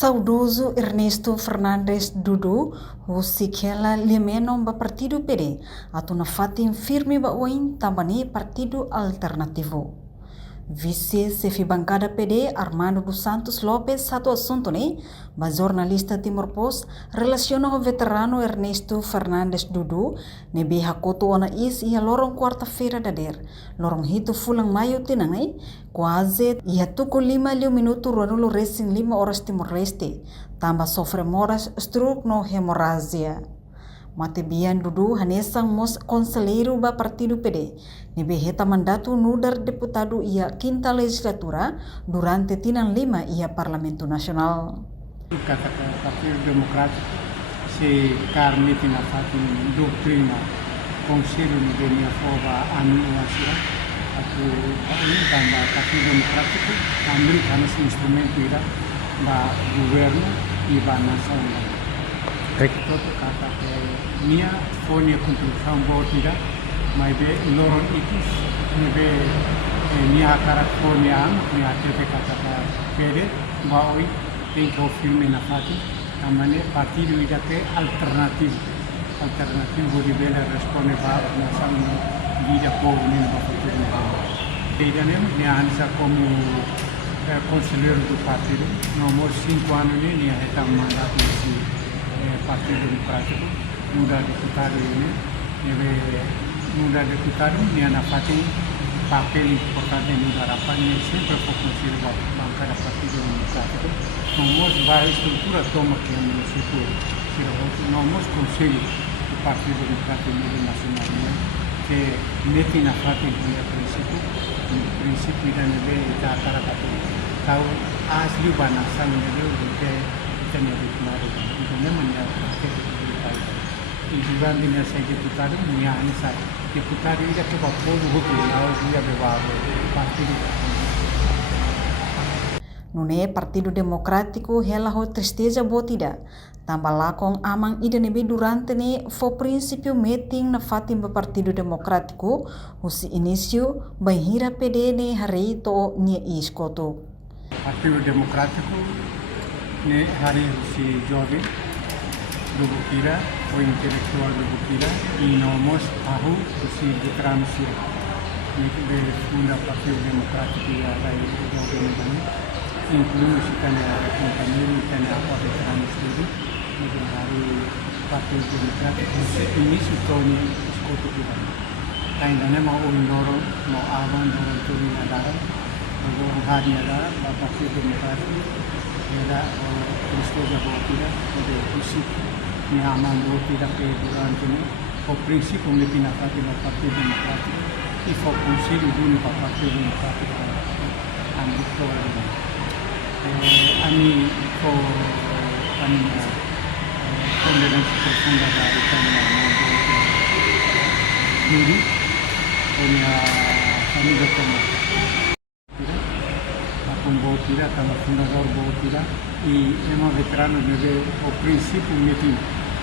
Saudoso Ernesto Fernandes Dudu, o Sikela Limenon ba Partido PD, atau na fatin firme ba oin tambani Partido Alternativo. Vice-chefe bancada PD Armando dos Santos Lopes satu assunto ne, ba jornalista Timor Post relaciona o veterano Ernesto Fernandes Dudu ne beha koto ona is ia lorong quarta-feira dader, lorong hito fulang maio tinangai, quase ia tuku 5 minuto ruanulo racing 5 horas Timor Leste, tambah sofre moras stroke no hemorragia. Matebian Dudu hanesang mos conselheiro ba Partido PD, nebeheta mandato nudar deputado ia quinta legislatura durante tinan 5 ia Parlamento Nacional. Kata Partido Democrático se carmete na fatin doutrina conselho de minha fova anuasia atau ini tambah Partido Democrático ambil karena instrumento ira ba governo e ba nação. Toto kata ke minha fonia contribuição boa tira mas be loron itis be minha cara fonia minha tete kata pede baoi tem que o filme na fati amane partido ida ke alternativo di bela responde ba nação vida povo nem ba futuro ida nem minha ansa como conselheiro do partido no more 5 anos nem eta mandato nesse Partido Democrático, mudar deputado ini, mudar deputado ni anak parti papel importante mudar apa ni sempre fokus di bancada Partido Democrático, nomos várias estrutura toma que é município, nomos conselho do Partido Democrático Nacional, que mete na frente do princípio da neve da cara tahu asli banasan neve que tem deputado dibanding saya deputado minha anissa deputado ida ke povo hukum dia bewago partido Nune Partido Democrático hela ho tristeza botida tambah lakong amang ida nebe durante ne fo princípio meeting na fatim ba Partido Democrático husi início bahira PD ne hari to nia iskoto Partido Democrático ne hari si jovem do Bukira, o intelectual do Bukira, e nós, ahu, si veterano sir, de funda Partido Democrático e a lei do governo, inclui si tane a companhia, tane a veterano sir, e dari Partido Democrático, início toni escuto kita. Ainda nem mau inoro, mau awan, mau tuni adara, mau hari adara, Partido Democrático, era tristeza botida, de usik ni aman botida ke durante o princípio me pinata no Partido Democrático e foi conselho do Partido Democrático ambito ani ko ani tolerância profunda da Itália Yuri punya família como Botira, como fundador Botira, e é uma veterano de o princípio meeting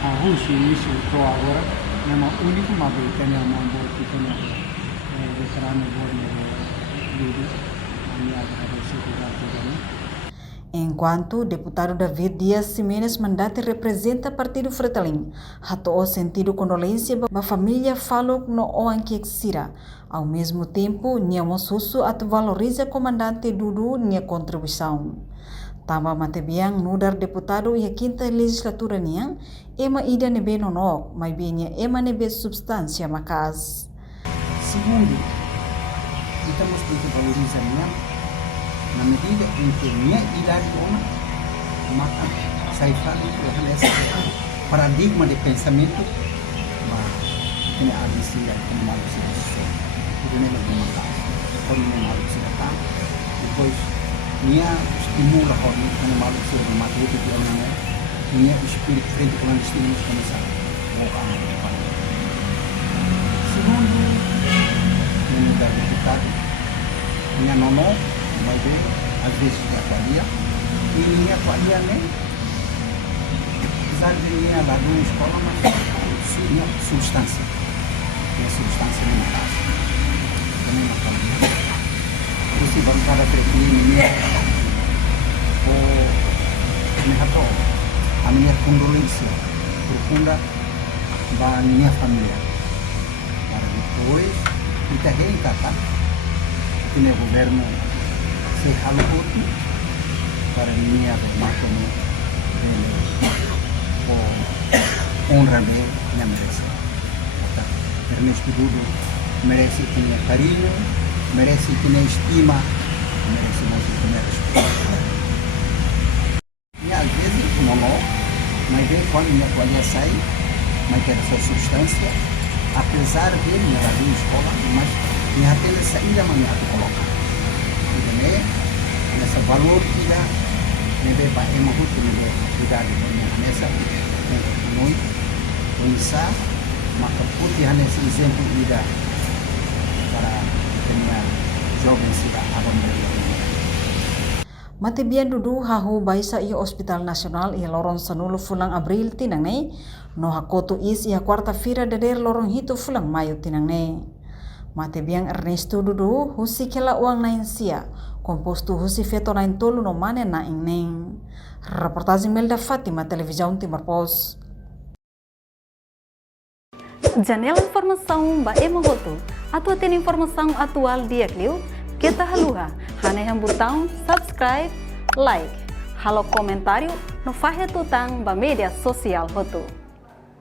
a Rússia início to agora é uma única uma Britânia uma Botira veterano Enquanto deputado David Dias Simenes Mandate representa Partido Fretilin, hato o sentido condolência ba família falou no oanque sira. Ao mesmo tempo, nia mosusu atau valoriza comandante Dudu nia contribuição. Tambah matebiang nudar deputado ia quinta legislatura niang, ema ida nebe nonok, mai benya ema nebe substância makas. Segundo, estamos que valorizar niang, na medida em que minha idade ona, maka saya falo esse paradigma de pensamento, mas tem a visão como uma visão. Itu nih lebih mantap. Kalau ini malu silakan. Depois minha estimula orang yang malu silakan mati itu dia namanya. Minha espírito frente com os estímulos começar. Segundo, minha deputado, minha nono, vai ver às vezes minha qualia e minha qualia né. Apesar de minha lá na escola, mas substância. Minha substância não é fácil. Terus bancada terkini ini me hato a minha condolência profunda para minha família. Para depois kita reencatar que o governo se halukut para minha irmã como honra de minha merece. Ernesto Dudu merece tinha carinho, merece tinha estima, merece mais tinha respeito. E às vezes não, mas vem quando minha colega sai, mas tem essa substância, apesar de minha razão escola, mas minha tela saída manhã tu coloca. Entendeu? Nessa valor que dá, me vê para é muito me vê cuidado com minha nessa noite, pensar, maka putih nesse exemplo que dá para minha jovem cidade abang. Matibian Dudu hahu baisa ia Hospital Nasional ia lorong sanulu fulang Abril tinang ne, no hakoto is ia quarta-feira dader lorong hito fulang Mayo tinang ne. Matibian Ernesto Dudu husi kela uang nain sia, kompostu husi feto nain tolu no mane na ing neng. Reportagem Melda Fatima, Televisão Timor Pos. Janela informação ba emogoto, atua tem informação atual dia kliu, kita haluha, hane yang botão subscribe, like, halo comentário no fahe tutang ba media sosial hotu.